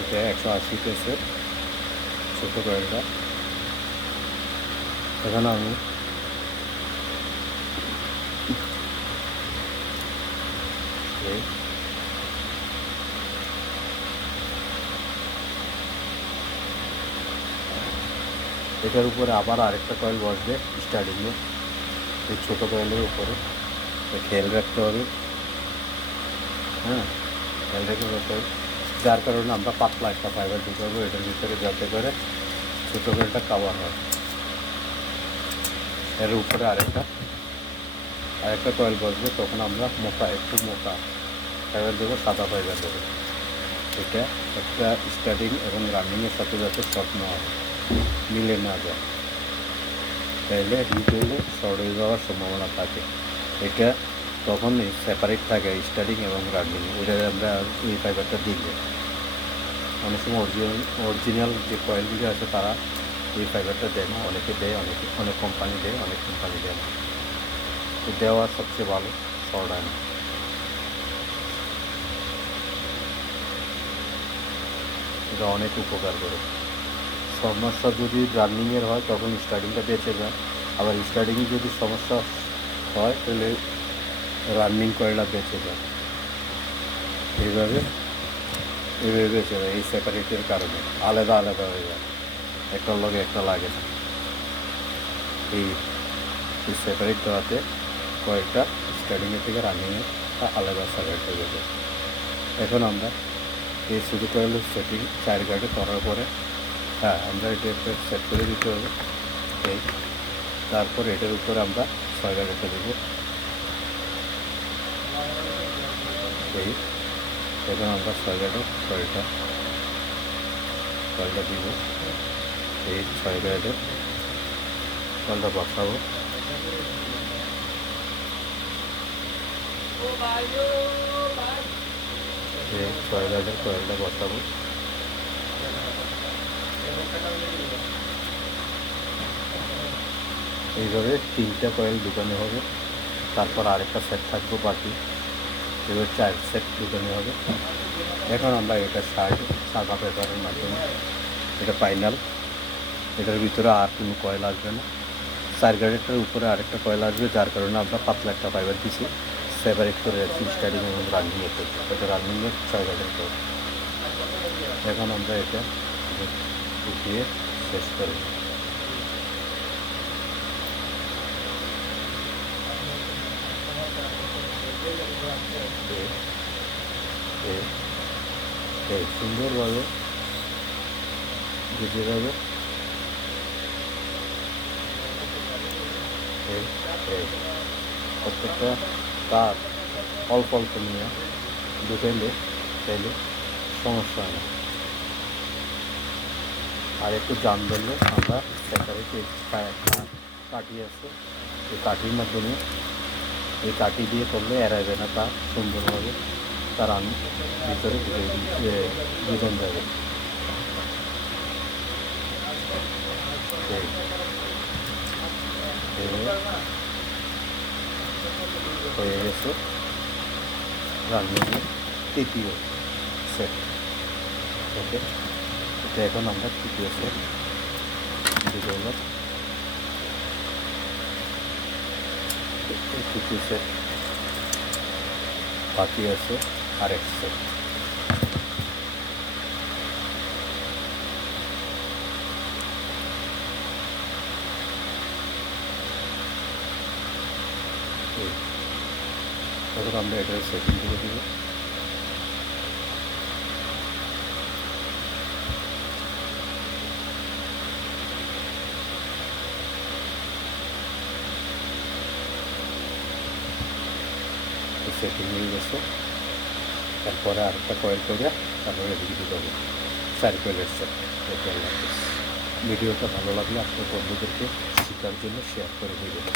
এটা 180 পিসের ছোটো কয়েলটা। এখানে আমি এটার উপরে আবার আরেকটা কয়েল বসবে স্টার্টিংয়ে, এই ছোটো কয়েলের উপরে। খেয়াল রাখতে হবে, হ্যাঁ, খেয়াল রেখে করতে হবে। যার কারণে আমরা পাতলা একটা ফাইবার ঢুকাবো এটার ভিতরে, যাতে করে ছোটো কয়েলটা কাভার হয়। এর উপরে আরেকটা কয়েল বসবে, তখন আমরা একটু মোটা ফাইবার দেবো, সাদা ফাইবার দেবো। এটা একটা স্টার্টিং এবং রানিংয়ের সাথে যাতে শর্ট না হয়, মিলে না যায়, তাইলে হিট হলে শর্ট হয়ে যাওয়ার সম্ভাবনা থাকে। এটা তখনই সেপারেট থাকে স্টার্টিং এবং রানিং। ওইটা আমরা এই ফাইবারটা দিলে অনেক সময় অরিজিনাল যে কয়েলগুলি আছে তারা এই ফাইবারটা দেয় না, অনেকে দেয়, অনেক কোম্পানি দেয়, অনেক কোম্পানি দেয় না। তো দেওয়া সবচেয়ে ভালো, শর্ট হয় না। এটা অনেক উপকার করে। সমস্যা যদি রানিংয়ের হয় তখন স্টার্টিংটা বেঁচে যায়, আবার স্টার্টিংয়ে যদি সমস্যা হয় তাহলে রানিং কয়েলটা বেঁচে যায়। এইভাবে বেঁচে যায়, এই সেপারেটের কারণে আলাদা আলাদা হয়ে যায়, একটার লগে একটা লাগে না। এই সেপারেট দেওয়াতে কয়েকটা স্টার্টিংয়ের থেকে রানিংয়ে আলাদা সেপারেট হয়ে যাবে। এখন আমরা এই শুধু কয়েলের সেটিং 4 গার্ডে করার পরে, হ্যাঁ, আমরা এটা সেট করে দিতে হবে। তারপর এটার উপরে আমরা 6 গার্ডেরটা দেবো। এখন আমরা 6 গার্ডের কয়েলটা দিব, এই 6 গার্ডের কয়েলটা বসাবো। এই 6 গার্ডের কয়েলটা বসাবো। এইভাবে 3টা কয়েল ঢুকানো হবে, তারপর আরেকটা সেট থাকবে বাকি, এবার 4 সেট ঢুকানো হবে। এখন আমরা এটা সাদা পেপারের মাধ্যমে, এটা ফাইনাল, এটার ভিতরে আর কোনো কয়েল আসবে না। 4 গার্ডেরটার উপরে আরেকটা কয়েল আসবে, যার কারণে আমরা পাতলা একটা ফাইবার দিচ্ছি, সেপারেট করে রাখছি স্টার্টিং এবং রানিংয়ের থেকে। এটা রানিংয়ের 6 গার্ডের কয়েল। এখন আমরা এটা উঠিয়ে শেষ করব। সুন্দরভাবে বুঝে যাবে। প্রত্যেকটা তার অল্প অল্প নিয়ে ঢুকাইলে তাইলে সমস্যা হয় না। আর একটু জাম ধরলে আমরা সেপারেট কাঠি আছে, এই কাঠির মাধ্যমে, এই কাঠি দিয়ে করলে এড়াবে না, তা সুন্দরভাবে তার ভিতরে জীবন যাবে। হয়ে গেছে রান্নার তৃতীয় সেট। ওকে, এটা এখন আমরা তৃতীয় সেট দিতে হলাম। তৃতীয় সেট বাকি আছে আরেক সেট। তখন আমরা এটার সেটিং করে দিব। সেটিং হয়ে গেছে, তারপরে আরেকটা কয়েল করে তারপরে এদিকে দিতে হবে 4 কয়েলের সেট। ভিডিওটা ভালো লাগলে আপনার বন্ধুদেরকে শেখার জন্য শেয়ার করে দেবেন।